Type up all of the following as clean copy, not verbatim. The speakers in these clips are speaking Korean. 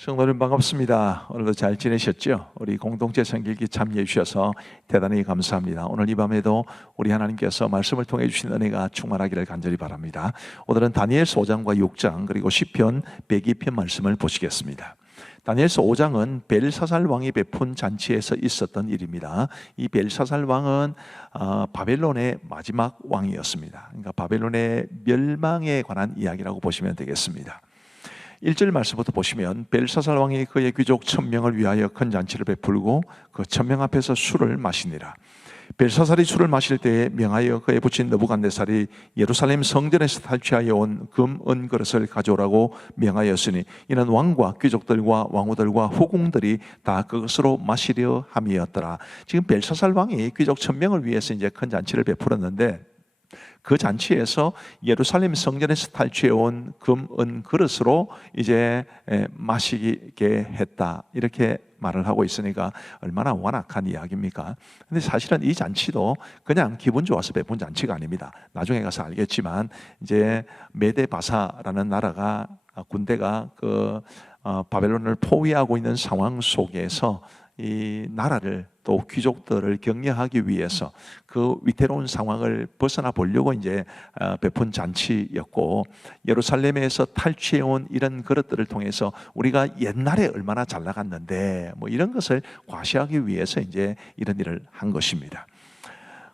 성도님 반갑습니다. 오늘도 잘 지내셨죠? 우리 공동체 성길기 참여해 주셔서 대단히 감사합니다. 오늘 이 밤에도 우리 하나님께서 말씀을 통해 주신 은혜가 충만하기를 간절히 바랍니다. 오늘은 다니엘서 5장과 6장 그리고 시편 102편 말씀을 보시겠습니다. 다니엘서 5장은 벨사살 왕이 베푼 잔치에서 있었던 일입니다. 이 벨사살 왕은 바벨론의 마지막 왕이었습니다. 그러니까 바벨론의 멸망에 관한 이야기라고 보시면 되겠습니다. 1절 말씀부터 보시면 벨사살 왕이 그의 귀족 1000명을 위하여 큰 잔치를 베풀고 그 1000명 앞에서 술을 마시니라. 벨사살이 술을 마실 때에 명하여 그의 부친 느부갓네살이 예루살렘 성전에서 탈취하여 온 금, 은 그릇을 가져오라고 명하였으니 이는 왕과 귀족들과 왕후들과 후궁들이 다 그것으로 마시려 함이었더라. 지금 벨사살 왕이 귀족 1000명을 위해서 이제 큰 잔치를 베풀었는데 그 잔치에서 예루살렘 성전에서 탈취해온 금, 은 그릇으로 이제 마시게 했다. 이렇게 말을 하고 있으니까 얼마나 완악한 이야기입니까? 근데 사실은 이 잔치도 그냥 기분 좋아서 베푼 잔치가 아닙니다. 나중에 가서 알겠지만 이제 메데바사라는 나라가 군대가 그 바벨론을 포위하고 있는 상황 속에서 이 나라를 또 귀족들을 격려하기 위해서 그 위태로운 상황을 벗어나 보려고 이제 베푼 잔치였고, 예루살렘에서 탈취해온 이런 그릇들을 통해서 우리가 옛날에 얼마나 잘 나갔는데 뭐 이런 것을 과시하기 위해서 이제 이런 일을 한 것입니다.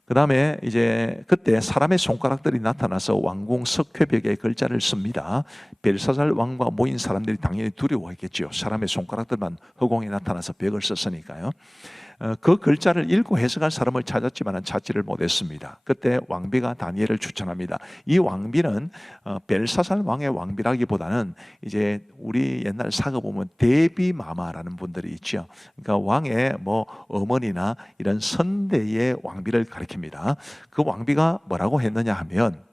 그 다음에 이제 그때 사람의 손가락들이 나타나서 왕궁 석회벽에 글자를 씁니다. 벨사살 왕과 모인 사람들이 당연히 두려워했겠죠. 사람의 손가락들만 허공에 나타나서 벽을 썼으니까요. 그 글자를 읽고 해석할 사람을 찾았지만 찾지를 못했습니다. 그때 왕비가 다니엘을 추천합니다. 이 왕비는 벨사살 왕의 왕비라기보다는 이제 우리 옛날 사가 보면 대비마마라는 분들이 있죠. 그러니까 왕의 뭐 어머니나 이런 선대의 왕비를 가리킵니다. 그 왕비가 뭐라고 했느냐 하면,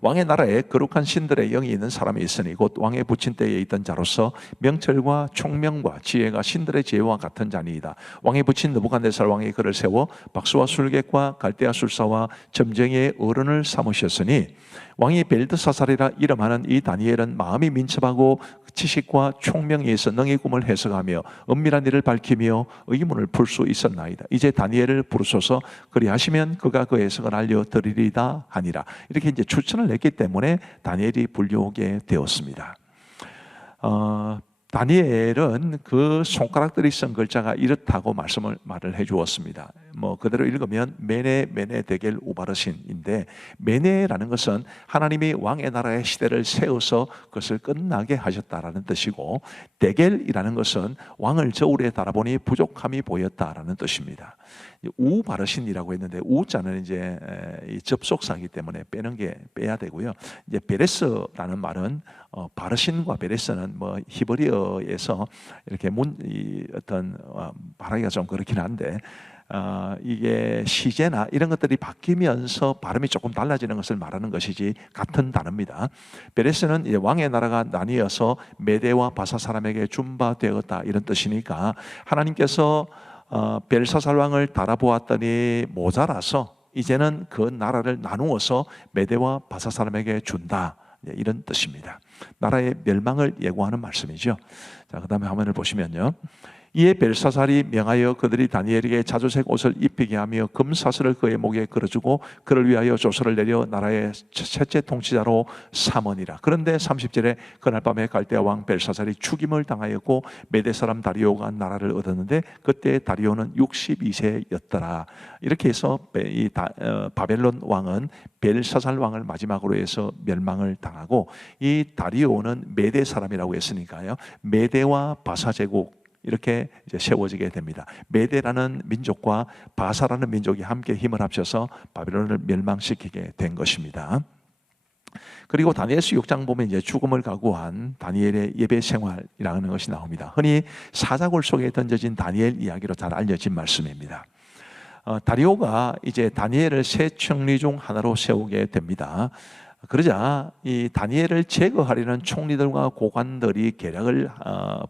왕의 나라에 거룩한 신들의 영이 있는 사람이 있으니 곧 왕의 부친 때에 있던 자로서 명철과 총명과 지혜가 신들의 지혜와 같은 자니이다. 왕의 부친 느부갓네살 왕이 그를 세워 박수와 술객과 갈대아 술사와 점쟁이의 어른을 삼으셨으니 왕이 벨드사살이라 이름하는 이 다니엘은 마음이 민첩하고 지식과 총명이 있어 능히 꿈을 해석하며 은밀한 일을 밝히며 의문을 풀 수 있었나이다. 이제 다니엘을 부르소서, 그리하시면 그가 그 해석을 알려드리리다 하니라. 이렇게 이제 추천을 했기 때문에 다니엘이 불려오게 되었습니다. 다니엘은 그 손가락들이 쓴 글자가 이렇다고 말을 해주었습니다. 뭐 그대로 읽으면 메네 데겔 우바르신인데, 메네라는 것은 하나님이 왕의 나라의 시대를 세워서 그것을 끝나게 하셨다라는 뜻이고, 데겔이라는 것은 왕을 저울에 달아보니 부족함이 보였다라는 뜻입니다. 우바르신이라고 했는데 우자는 이제 접속사이기 때문에 빼야 되고요. 이제 베레스라는 말은 바르신과 베레스는 뭐 히브리어에서 이렇게 어떤 말하기가 좀 그렇긴 한데 이게 시제나 이런 것들이 바뀌면서 발음이 조금 달라지는 것을 말하는 것이지 같은 단어입니다. 베레스는 이제 왕의 나라가 나뉘어서 메대와 바사 사람에게 준바되었다 이런 뜻이니까, 하나님께서 벨사살 왕을 달아보았더니 모자라서 이제는 그 나라를 나누어서 메대와 바사 사람에게 준다, 이런 뜻입니다. 나라의 멸망을 예고하는 말씀이죠. 자, 그 다음에 화면을 보시면요, 이에 벨사살이 명하여 그들이 다니엘에게 자주색 옷을 입히게 하며 금사슬을 그의 목에 걸어주고 그를 위하여 조서를 내려 나라의 첫째 통치자로 삼으니라. 그런데 30절에 그날 밤에 갈대아 왕 벨사살이 죽임을 당하였고 메대 사람 다리오가 나라를 얻었는데 그때 다리오는 62세였더라. 이렇게 해서 이 바벨론 왕은 벨사살 왕을 마지막으로 해서 멸망을 당하고, 이 다리오는 메대 사람이라고 했으니까요, 메대와 바사 제국 이렇게 이제 세워지게 됩니다. 메대라는 민족과 바사라는 민족이 함께 힘을 합쳐서 바벨론을 멸망시키게 된 것입니다. 그리고 다니엘서 6장 보면 이제 죽음을 각오한 다니엘의 예배 생활이라는 것이 나옵니다. 흔히 사자굴 속에 던져진 다니엘 이야기로 잘 알려진 말씀입니다. 다리오가 이제 다니엘을 세 총리 중 하나로 세우게 됩니다. 그러자 이 다니엘을 제거하려는 총리들과 고관들이 계략을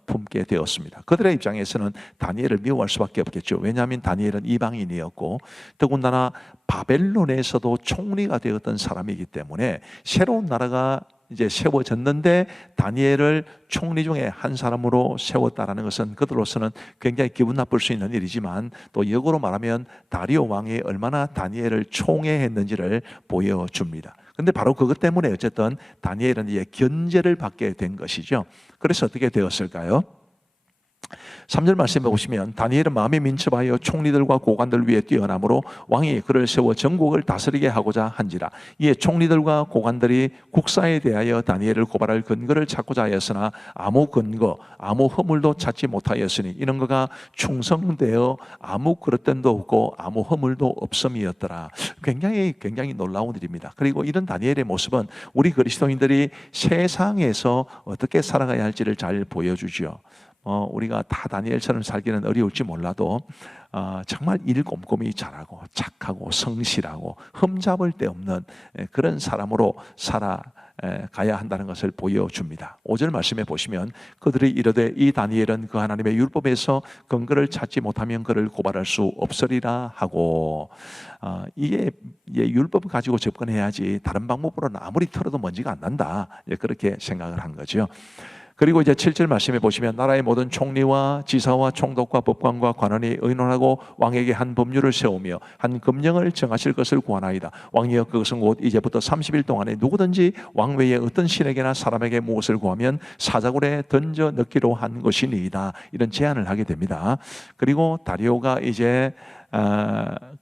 품게 되었습니다. 그들의 입장에서는 다니엘을 미워할 수밖에 없겠죠. 왜냐하면 다니엘은 이방인이었고 더군다나 바벨론에서도 총리가 되었던 사람이기 때문에 새로운 나라가 이제 세워졌는데 다니엘을 총리 중에 한 사람으로 세웠다라는 것은 그들로서는 굉장히 기분 나쁠 수 있는 일이지만 또 역으로 말하면 다리오 왕이 얼마나 다니엘을 총애했는지를 보여줍니다. 근데 바로 그것 때문에 어쨌든 다니엘은 이제 견제를 받게 된 것이죠. 그래서 어떻게 되었을까요? 3절 말씀에 보시면 다니엘은 마음에 민첩하여 총리들과 고관들 위에 뛰어나므로 왕이 그를 세워 전국을 다스리게 하고자 한지라. 이에 총리들과 고관들이 국사에 대하여 다니엘을 고발할 근거를 찾고자 하였으나 아무 근거, 아무 허물도 찾지 못하였으니 이런 거가 충성되어 아무 그릇됨도 없고 아무 허물도 없음이었더라. 굉장히 놀라운 일입니다. 그리고 이런 다니엘의 모습은 우리 그리스도인들이 세상에서 어떻게 살아가야 할지를 잘 보여주죠. 우리가 다 다니엘처럼 살기는 어려울지 몰라도 정말 일 꼼꼼히 잘하고 착하고 성실하고 흠잡을 데 없는 그런 사람으로 살아가야 한다는 것을 보여줍니다. 5절 말씀에 보시면 그들이 이르되 이 다니엘은 그 하나님의 율법에서 근거를 찾지 못하면 그를 고발할 수 없으리라 하고, 이게 율법을 가지고 접근해야지 다른 방법으로는 아무리 털어도 먼지가 안 난다, 그렇게 생각을 한 거죠. 그리고 이제 7절 말씀에 보시면 나라의 모든 총리와 지사와 총독과 법관과 관원이 의논하고 왕에게 한 법률을 세우며 한 금령을 정하실 것을 구하나이다. 왕이여 그것은 곧 이제부터 30일 동안에 누구든지 왕 외에 어떤 신에게나 사람에게 무엇을 구하면 사자굴에 던져 넣기로 한 것이니이다. 이런 제안을 하게 됩니다. 그리고 다리오가 이제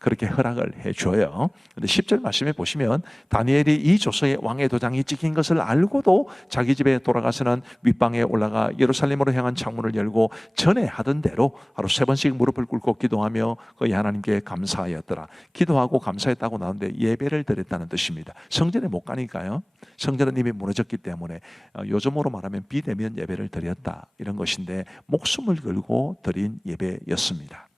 그렇게 허락을 해줘요. 근데 10절 말씀에 보시면 다니엘이 이 조서에 왕의 도장이 찍힌 것을 알고도 자기 집에 돌아가서는 윗방에 올라가 예루살렘으로 향한 창문을 열고 전에 하던 대로 하루 3번씩 무릎을 꿇고 기도하며 거의 하나님께 감사하였더라. 기도하고 감사했다고 나오는데 예배를 드렸다는 뜻입니다. 성전에 못 가니까요. 성전은 이미 무너졌기 때문에 요즘으로 말하면 비대면 예배를 드렸다, 이런 것인데 목숨을 걸고 드린 예배였습니다.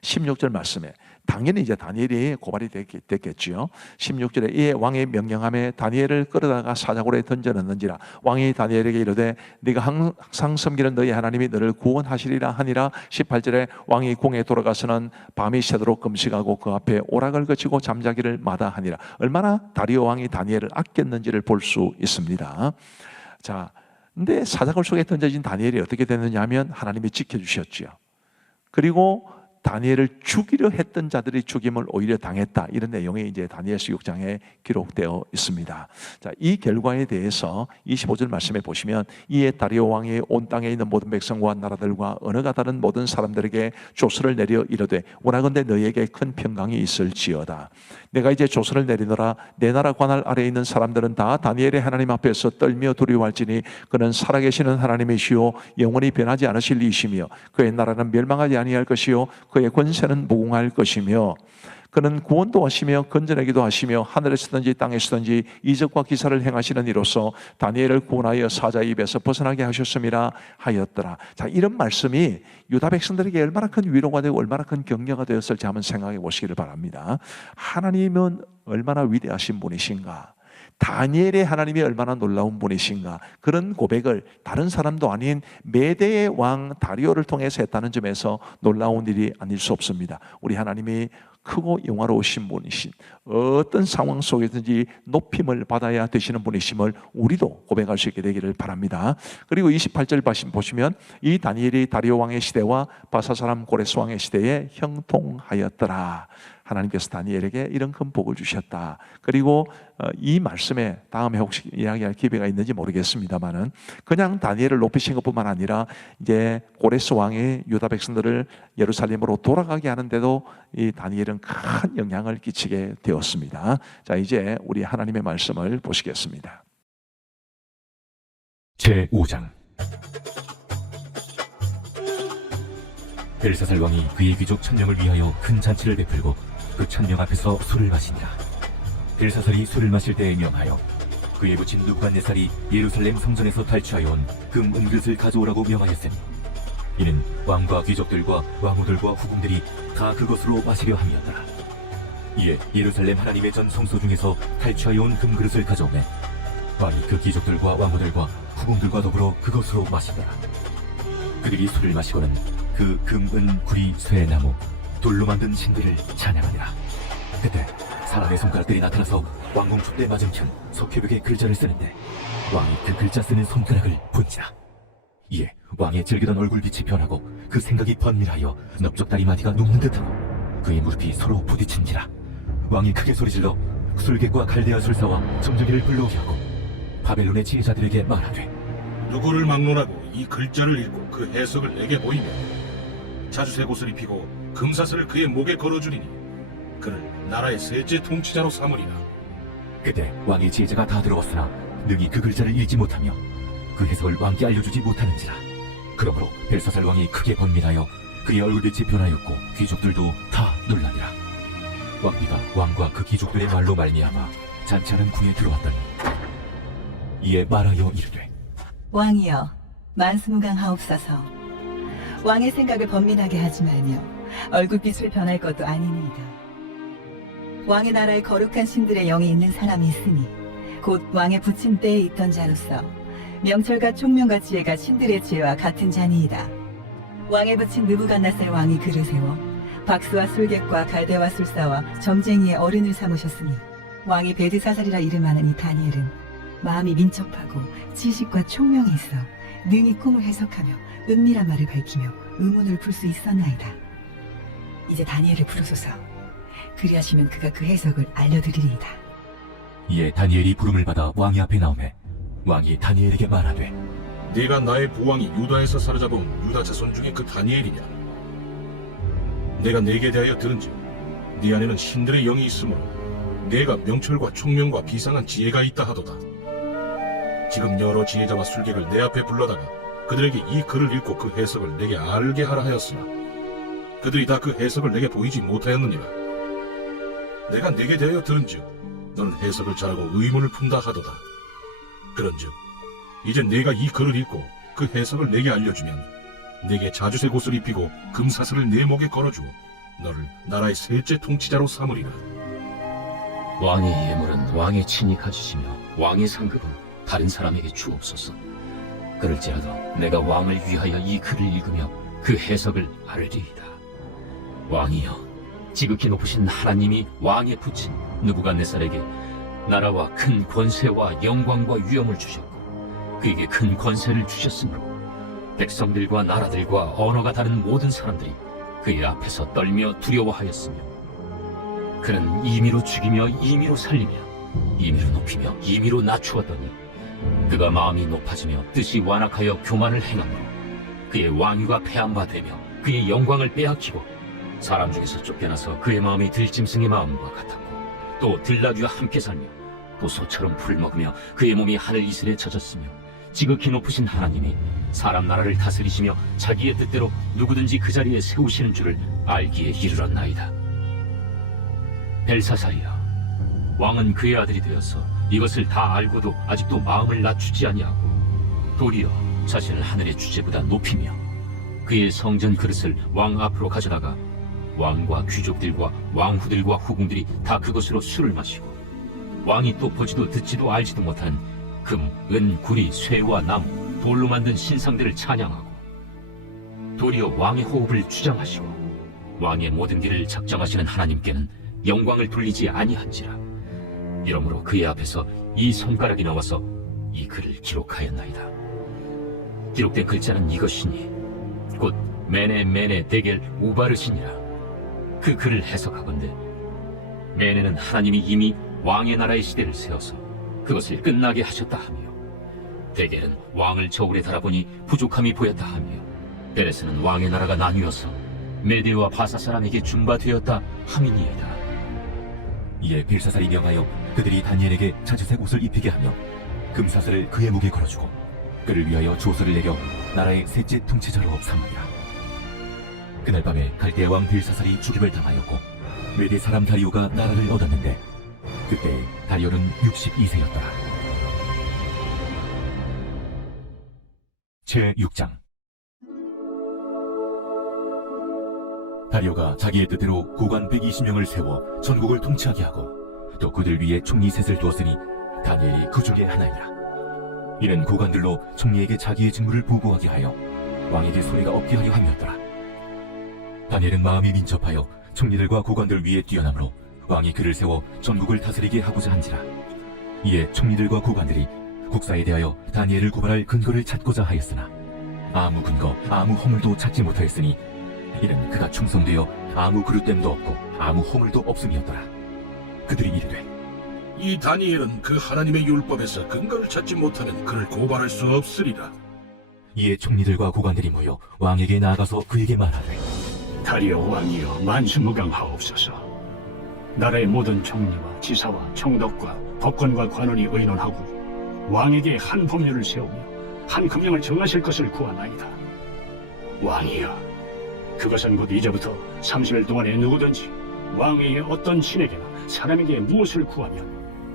16절 말씀에 당연히 이제 다니엘이 고발이 됐겠지요. 16절에 이에 왕의 명령함에 다니엘을 끌어다가 사자굴에 던져넣는지라. 왕이 다니엘에게 이르되 네가 항상 섬기는 너희 하나님이 너를 구원하시리라 하니라. 18절에 왕이 궁에 돌아가서는 밤이 새도록 금식하고 그 앞에 오락을 거치고 잠자기를 마다하니라. 얼마나 다리오 왕이 다니엘을 아꼈는지를 볼 수 있습니다. 자, 근데 사자굴 속에 던져진 다니엘이 어떻게 됐느냐 하면 하나님이 지켜주셨지요. 그리고 다니엘을 죽이려 했던 자들이 죽임을 오히려 당했다, 이런 내용이 이제 다니엘서 6장에 기록되어 있습니다. 자, 이 결과에 대해서 25절 말씀에 보시면 이에 다리오 왕이 온 땅에 있는 모든 백성과 나라들과 언어가 다른 모든 사람들에게 조서를 내려 이르되 원하건대 너희에게 큰 평강이 있을지어다. 내가 이제 조서를 내리노라. 내 나라 관할 아래에 있는 사람들은 다 다니엘의 하나님 앞에서 떨며 두려워할지니 그는 살아계시는 하나님이시요 영원히 변하지 않으실 이시며 그의 나라는 멸망하지 아니할 것이요 그의 권세는 무궁할 것이며 그는 구원도 하시며 건져내기도 하시며 하늘에서든지 땅에서든지 이적과 기사를 행하시는 이로써 다니엘을 구원하여 사자의 입에서 벗어나게 하셨음이라 하였더라. 자, 이런 말씀이 유다 백성들에게 얼마나 큰 위로가 되고 얼마나 큰 격려가 되었을지 한번 생각해 보시기를 바랍니다. 하나님은 얼마나 위대하신 분이신가, 다니엘의 하나님이 얼마나 놀라운 분이신가, 그런 고백을 다른 사람도 아닌 메대의 왕 다리오를 통해서 했다는 점에서 놀라운 일이 아닐 수 없습니다. 우리 하나님이 크고 영화로우신 분이신, 어떤 상황 속에든지 높임을 받아야 되시는 분이심을 우리도 고백할 수 있게 되기를 바랍니다. 그리고 28절 보시면 이 다니엘이 다리오 왕의 시대와 바사 사람 고레스 왕의 시대에 형통하였더라. 하나님께서 다니엘에게 이런 큰 복을 주셨다. 그리고 이 말씀에 다음에 혹시 이야기할 기회가 있는지 모르겠습니다만은 그냥 다니엘을 높이신 것뿐만 아니라 이제 고레스 왕이 유다 백성들을 예루살렘으로 돌아가게 하는데도 이 다니엘은 큰 영향을 끼치게 되었습니다. 자, 이제 우리 하나님의 말씀을 보시겠습니다. 제5장. 벨사살 왕이 그의 귀족 1000명을 위하여 큰 잔치를 베풀고 그 1000명 앞에서 술을 마시니라. 벨사살이 술을 마실 때에 명하여 그의 부친 느부갓네살이 예루살렘 성전에서 탈취하여 온 금 은그릇을 가져오라고 명하였으니 이는 왕과 귀족들과 왕후들과 후궁들이 다 그것으로 마시려 함이었더라. 이에 예루살렘 하나님의 전 성소 중에서 탈취하여 온 금그릇을 가져오매 왕이 그 귀족들과 왕후들과 후궁들과 더불어 그것으로 마시더라. 그들이 술을 마시고는 그 금, 은, 구리, 쇠, 나무, 돌로 만든 신들을 찬양하니라. 그때 사람의 손가락들이 나타나서 왕궁 촛대 맞은편 석회벽에 글자를 쓰는데 왕이 그 글자 쓰는 손가락을 본지라. 이에 왕의 즐기던 얼굴빛이 변하고 그 생각이 번밀하여 넓적다리 마디가 녹는 듯하고 그의 무릎이 서로 부딪힌지라. 왕이 크게 소리질러 술객과 갈대아 술사와 점쟁이를 불러오게 하고 바벨론의 지혜자들에게 말하되 누구를 막론하고 이 글자를 읽고 그 해석을 내게 보이며 자주색 옷을 입히고 금사슬을 그의 목에 걸어주리니 그를 나라의 셋째 통치자로 삼으리라. 그때 왕의 지혜자가 다 들어왔으나 능히 그 글자를 읽지 못하며 그 해석을 왕께 알려주지 못하는지라. 그러므로 벨사살 왕이 크게 번민하여 그의 얼굴빛이 변하였고 귀족들도 다 놀라니라. 왕비가 왕과 그 귀족들의 말로 말미암아 잔치하는 궁에 들어왔더니 이에 말하여 이르되 왕이여, 만수무강하옵소서. 왕의 생각을 번민하게 하지 말며 얼굴빛을 변할 것도 아니니이다. 왕의 나라에 거룩한 신들의 영이 있는 사람이 있으니 곧 왕의 부친 때에 있던 자로서 명철과 총명과 지혜가 신들의 지혜와 같은 자니이다. 왕의 부친 느부갓네살 왕이 그를 세워 박수와 술객과 갈대와 술사와 점쟁이의 어른을 삼으셨으니 왕이 베드사살이라 이름하는 이 다니엘은 마음이 민첩하고 지식과 총명이 있어 능히 꿈을 해석하며 은밀한 말을 밝히며 의문을 풀 수 있었나이다. 이제 다니엘을 부르소서. 그리하시면 그가 그 해석을 알려드리리이다. 이에 다니엘이 부름을 받아 왕의 앞에 나오매 왕이 다니엘에게 말하되 네가 나의 부왕이 유다에서 사로잡은 유다 자손 중에 그 다니엘이냐? 내가 네게 대하여 들은즉 네 안에는 신들의 영이 있으므로 네가 명철과 총명과 비상한 지혜가 있다 하도다. 지금 여러 지혜자와 술객을 내 앞에 불러다가 그들에게 이 글을 읽고 그 해석을 내게 알게 하라 하였으나 그들이 다 그 해석을 내게 보이지 못하였느니라. 내가 네게 대하여 들은즉 너는 해석을 잘하고 의문을 푼다 하도다. 그런즉 이제 네가 이 글을 읽고 그 해석을 내게 알려주면 네게 자주색 옷을 입히고 금사슬을 내 목에 걸어주고 너를 나라의 셋째 통치자로 삼으리라. 왕의 예물은 왕의 친히 가지시며 왕의 상급은 다른 사람에게 주옵소서. 그럴지라도 내가 왕을 위하여 이 글을 읽으며 그 해석을 알리이다. 왕이여, 지극히 높으신 하나님이 왕의 부친 느부갓네살에게 나라와 큰 권세와 영광과 위엄을 주셨고 그에게 큰 권세를 주셨으므로 백성들과 나라들과 언어가 다른 모든 사람들이 그의 앞에서 떨며 두려워하였으며 그는 임의로 죽이며 임의로 살리며 임의로 높이며 임의로 낮추었더니 그가 마음이 높아지며 뜻이 완악하여 교만을 행함으로 그의 왕위가 패한바 되며 그의 영광을 빼앗기고 사람 중에서 쫓겨나서 그의 마음이 들짐승의 마음과 같았고 또 들나귀와 함께 살며 또 소처럼 풀을 먹으며 그의 몸이 하늘 이슬에 젖었으며 지극히 높으신 하나님이 사람 나라를 다스리시며 자기의 뜻대로 누구든지 그 자리에 세우시는 줄을 알기에 이르렀나이다. 벨사살이여, 왕은 그의 아들이 되어서 이것을 다 알고도 아직도 마음을 낮추지 아니하고 도리어 자신을 하늘의 주제보다 높이며 그의 성전 그릇을 왕 앞으로 가져다가 왕과 귀족들과 왕후들과 후궁들이 다 그것으로 술을 마시고 왕이 또 보지도 듣지도 알지도 못한 금, 은, 구리, 쇠와 나무, 돌로 만든 신상들을 찬양하고 도리어 왕의 호흡을 주장하시고 왕의 모든 길을 작정하시는 하나님께는 영광을 돌리지 아니한지라. 이러므로 그의 앞에서 이 손가락이 나와서 이 글을 기록하였나이다. 기록된 글자는 이것이니 곧 메네 메네 데겔 우바르시니라. 그 글을 해석하건대 메네는 하나님이 이미 왕의 나라의 시대를 세워서 그것을 끝나게 하셨다 하며 데겔은 왕을 저울에 달아보니 부족함이 보였다 하며 베레스는 왕의 나라가 나뉘어서 메데와 바사 사람에게 준바되었다 함이니이다. 이에 벨사살이 명하여 그들이 다니엘에게 자주색 옷을 입히게 하며 금사슬을 그의 목에 걸어주고 그를 위하여 조서를 내려 나라의 셋째 통치자로 삼으니라. 그날 밤에 갈대아 왕 벨사살이 죽임을 당하였고 메대 사람 다리오가 나라를 얻었는데 그때 다리오는 62세였더라. 제6장. 다리오가 자기의 뜻대로 고관 120명을 세워 전국을 통치하게 하고 또 그들 위에 총리 셋을 두었으니 다니엘이 그 중에 하나이라. 이는 고관들로 총리에게 자기의 직무를 보고하게 하여 왕에게 소리가 없게 하려 함이었더라. 다니엘은 마음이 민첩하여 총리들과 고관들 위에 뛰어나므로 왕이 그를 세워 전국을 다스리게 하고자 한지라. 이에 총리들과 고관들이 국사에 대하여 다니엘을 고발할 근거를 찾고자 하였으나 아무 근거 아무 허물도 찾지 못하였으니 이는 그가 충성되어 아무 그릇됨도 없고 아무 허물도 없음이었더라. 그들이 이르되 이 다니엘은 그 하나님의 율법에서 근거를 찾지 못하면 그를 고발할 수 없으리라. 이에 총리들과 고관들이 모여 왕에게 나아가서 그에게 말하되 다리오 왕이여 만수무강하옵소서. 나라의 모든 총리와 지사와 총독과 법관과 관원이 의논하고 왕에게 한 법률을 세우며 한 금령을 정하실 것을 구하나이다. 왕이여, 그것은 곧 이제부터 30일 동안에 누구든지 왕에게 어떤 신에게나 사람에게 무엇을 구하면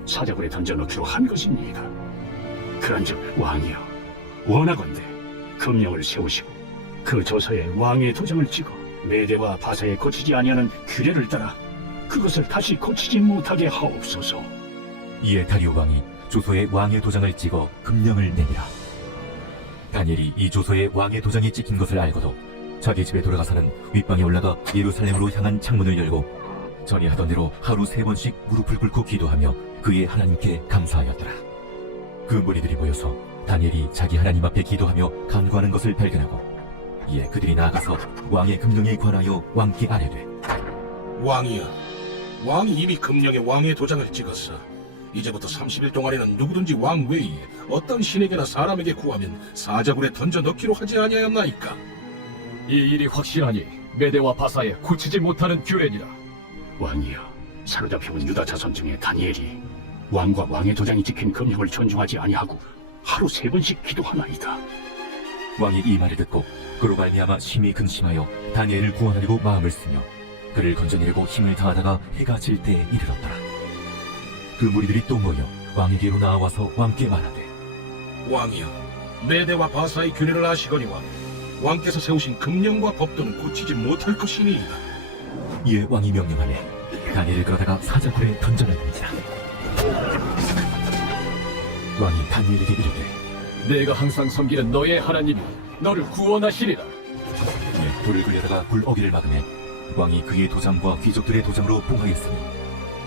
사자굴에 던져넣기로 한 것입니다. 그런즉 왕이여, 원하건대 금령을 세우시고 그 조서에 왕의 도장을 찍어 메대와 바사에 고치지 아니하는 규례를 따라 그것을 다시 고치지 못하게 하옵소서. 이에 다리오 왕이 조서에 왕의 도장을 찍어 금령을 내니라. 다니엘이 이 조서에 왕의 도장이 찍힌 것을 알고도 자기 집에 돌아가서는 윗방에 올라가 예루살렘으로 향한 창문을 열고 전에 하던 대로 하루 3번씩 무릎을 꿇고 기도하며 그의 하나님께 감사하였더라. 그 무리들이 모여서 다니엘이 자기 하나님 앞에 기도하며 간구하는 것을 발견하고 이에 그들이 나아가서 왕의 금령에 관하여 왕께 아뢰되 왕이여, 왕이 이미 금령에 왕의 도장을 찍었어. 이제부터 30일 동안에는 누구든지 왕 외에 어떤 신에게나 사람에게 구하면 사자굴에 던져 넣기로 하지 아니하였나이까? 이 일이 확실하니 메대와 바사에 고치지 못하는 규례니라. 왕이여, 사로잡혀온 유다 자손 중에 다니엘이 왕과 왕의 도장이 찍힌 금령을 존중하지 아니하고 하루 3번씩 기도하나이다. 왕이 이 말을 듣고 그로 말미암아 심히 근심하여 다니엘을 구원하려고 마음을 쓰며 그를 건져내려고 힘을 다하다가 해가 질 때에 이르렀더라. 그 무리들이 또 모여 왕에게로 나와서 왕께 말하되 왕이여, 메대와 바사의 규례를 아시거니와 왕께서 세우신 금령과 법도는 고치지 못할 것이니이다. 이에 왕이 명령하매 다니엘을 끌어다가 사자굴에 던져넣는지라. 왕이 다니엘에게 이르되 내가 항상 섬기는 너의 하나님이 너를 구원하시리라. 이에 돌을 굴려다가 굴 어기를 막으매 왕이 그의 도장과 귀족들의 도장으로 봉하였으니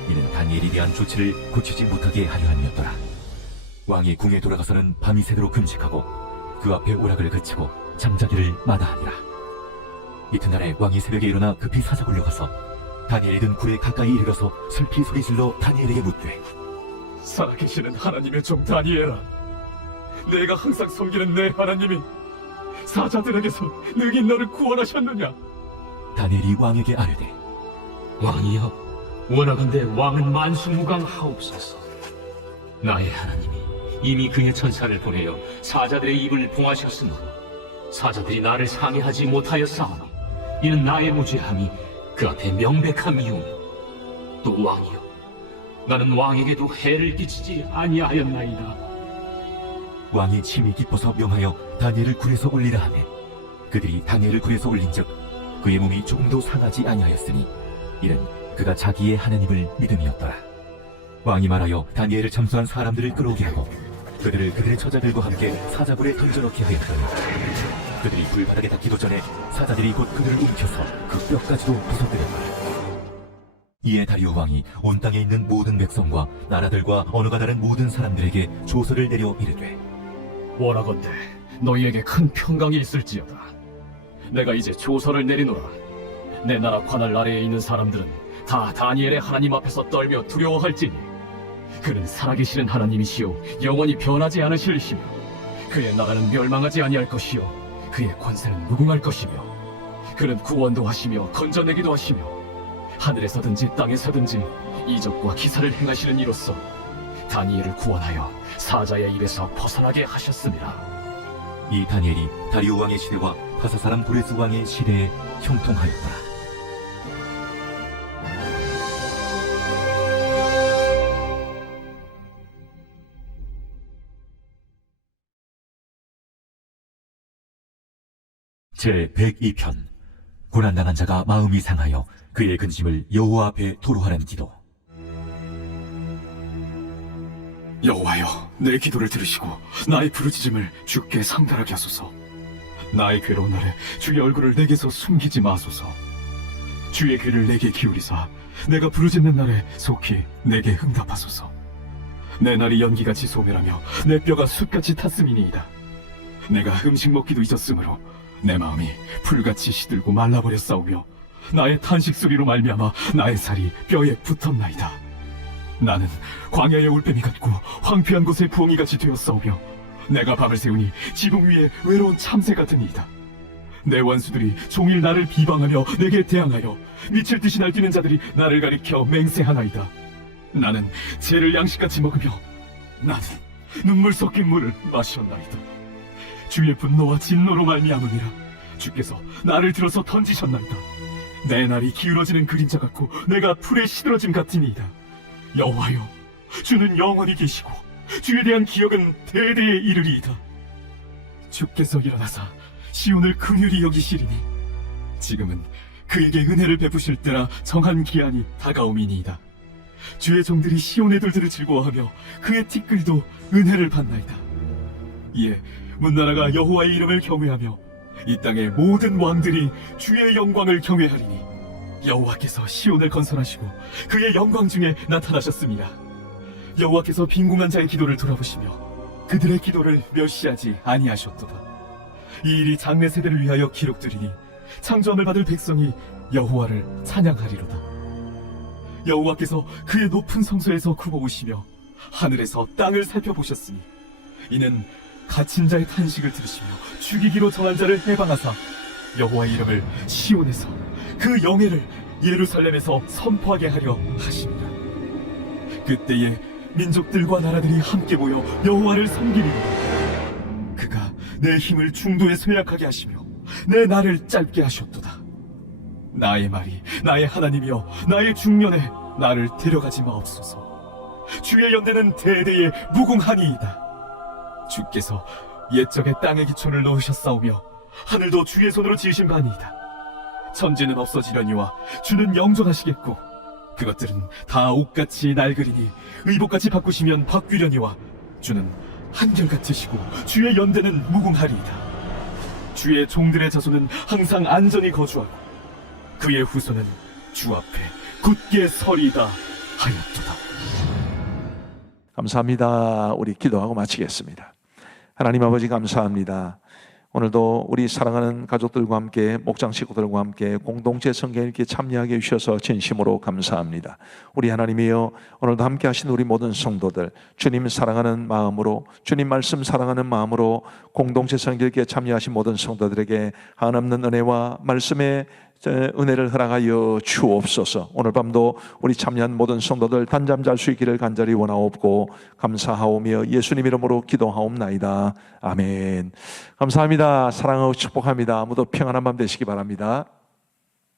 이는 다니엘에 대한 조치를 고치지 못하게 하려 함이었더라. 왕이 궁에 돌아가서는 밤이 새도록 금식하고 그 앞에 오락을 그치고 잠자기를 마다하니라. 이튿날에 왕이 새벽에 일어나 급히 사자굴로 가서 다니엘이 든 굴에 가까이 이르러서 슬피 소리질러 다니엘에게 묻되 살아계시는 하나님의 종 다니엘아, 내가 항상 섬기는 내 하나님이 사자들에게서 능히 너를 구원하셨느냐? 다니엘이 왕에게 아뢰되 왕이여, 원하건대 왕은 만수무강하옵소서. 나의 하나님이 이미 그의 천사를 보내어 사자들의 입을 봉하셨으므로 사자들이 나를 상해하지 못하였사오니 이는 나의 무죄함이 그 앞에 명백함이오며 또 왕이여, 나는 왕에게도 해를 끼치지 아니하였나이다. 왕이 심히 기뻐서 명하여 다니엘을 굴에서 올리라 하매 그들이 다니엘을 굴에서 올린즉 그의 몸이 조금도 상하지 아니하였으니 이는 그가 자기의 하나님을 믿음이었더라. 왕이 말하여 다니엘을 참수한 사람들을 끌어오게 하고 그들을 그들의 처자들과 함께 사자굴에 던져넣게 하였더니 그들이 불바닥에 닿기도 전에 사자들이 곧 그들을 움켜서 그 뼈까지도 부숴뜨렸더라. 이에 다리오 왕이 온 땅에 있는 모든 백성과 나라들과 언어가 다른 모든 사람들에게 조서를 내려 이르되 원하건대 너희에게 큰 평강이 있을지어다. 내가 이제 조서를 내리노라. 내 나라 관할 아래에 있는 사람들은 다 다니엘의 하나님 앞에서 떨며 두려워할지니 그는 살아계시는 하나님이시요 영원히 변하지 않으실시며 그의 나라는 멸망하지 아니할 것이요 그의 권세는 무궁할 것이며 그는 구원도 하시며 건져내기도 하시며 하늘에서든지 땅에서든지 이적과 기사를 행하시는 이로써 다니엘을 구원하여 사자의 입에서 벗어나게 하셨습니다. 이 다니엘이 다리오 왕의 시대와 바사 사람 고레스 왕의 시대에 형통하였더라. 제 102편 고난당한 자가 마음이 상하여 그의 근심을 여호와 앞에 토로하는 기도. 여호와여, 내 기도를 들으시고 나의 부르짖음을 주께 상달하게 하소서. 나의 괴로운 날에 주의 얼굴을 내게서 숨기지 마소서. 주의 귀를 내게 기울이사 내가 부르짖는 날에 속히 내게 응답하소서. 내 날이 연기같이 소멸하며 내 뼈가 숯같이 탔음이니이다. 내가 음식 먹기도 잊었으므로 내 마음이 풀같이 시들고 말라버렸사오며 나의 탄식 소리로 말미암아 나의 살이 뼈에 붙었나이다. 나는 광야의 올빼미 같고 황폐한 곳의 부엉이같이 되었사오며 내가 밤을 새우니 지붕 위에 외로운 참새 같으니이다. 내 원수들이 종일 나를 비방하며 내게 대항하여 미칠 듯이 날뛰는 자들이 나를 가리켜 맹세하나이다. 나는 죄를 양식같이 먹으며 나는 눈물 섞인 물을 마셨나이다. 주의 분노와 진노로 말미암으니라. 주께서 나를 들어서 던지셨나이다. 내 날이 기울어지는 그림자 같고 내가 풀에 시들어짐 같으니이다. 여호와여, 주는 영원히 계시고 주에 대한 기억은 대대에 이르리이다. 주께서 일어나사 시온을 긍휼히 여기시리니 지금은 그에게 은혜를 베푸실 때라 정한 기한이 다가옴이니이다. 주의 종들이 시온의 돌들을 즐거워하며 그의 티끌도 은혜를 받나이다. 이에 문나라가 여호와의 이름을 경외하며 이 땅의 모든 왕들이 주의 영광을 경외하리니 여호와께서 시온을 건설하시고 그의 영광 중에 나타나셨습니다. 여호와께서 빈궁한 자의 기도를 돌아보시며 그들의 기도를 멸시하지 아니하셨도다. 이 일이 장래 세대를 위하여 기록되리니 창조함을 받을 백성이 여호와를 찬양하리로다. 여호와께서 그의 높은 성소에서 굽어오시며 하늘에서 땅을 살펴보셨으니 이는 갇힌 자의 탄식을 들으시며 죽이기로 정한 자를 해방하사 여호와의 이름을 시온에서 그 영예를 예루살렘에서 선포하게 하려 하십니다. 그때에 민족들과 나라들이 함께 모여 여호와를 섬기리로다. 그가 내 힘을 중도에 쇠약하게 하시며 내 날을 짧게 하셨도다. 나의 말이 나의 하나님이여 나의 중년에 나를 데려가지 마옵소서. 주의 연대는 대대에 무궁하니이다. 주께서 옛적에 땅의 기초를 놓으셨사오며 하늘도 주의 손으로 지으신 바니이다. 천지는 없어지려니와 주는 영존하시겠고 그것들은 다 옷같이 낡으리니 의복같이 바꾸시면 바뀌려니와 주는 한결같으시고 주의 연대는 무궁하리이다. 주의 종들의 자손은 항상 안전히 거주하고 그의 후손은 주 앞에 굳게 서리이다 하였도다. 감사합니다. 우리 기도하고 마치겠습니다. 하나님 아버지 감사합니다. 오늘도 우리 사랑하는 가족들과 함께 목장 식구들과 함께 공동체 성경 읽기 참여하게 해주셔서 진심으로 감사합니다. 우리 하나님이여, 오늘도 함께 하신 우리 모든 성도들 주님 사랑하는 마음으로, 주님 말씀 사랑하는 마음으로 공동체 성경 읽기에 참여하신 모든 성도들에게 한없는 은혜와 말씀의 은혜를 허락하여 주옵소서. 오늘 밤도 우리 참여한 모든 성도들 단잠 잘 수 있기를 간절히 원하옵고 감사하오며 예수님 이름으로 기도하옵나이다. 아멘. 감사합니다. 사랑하고 축복합니다. 아무도 평안한 밤 되시기 바랍니다.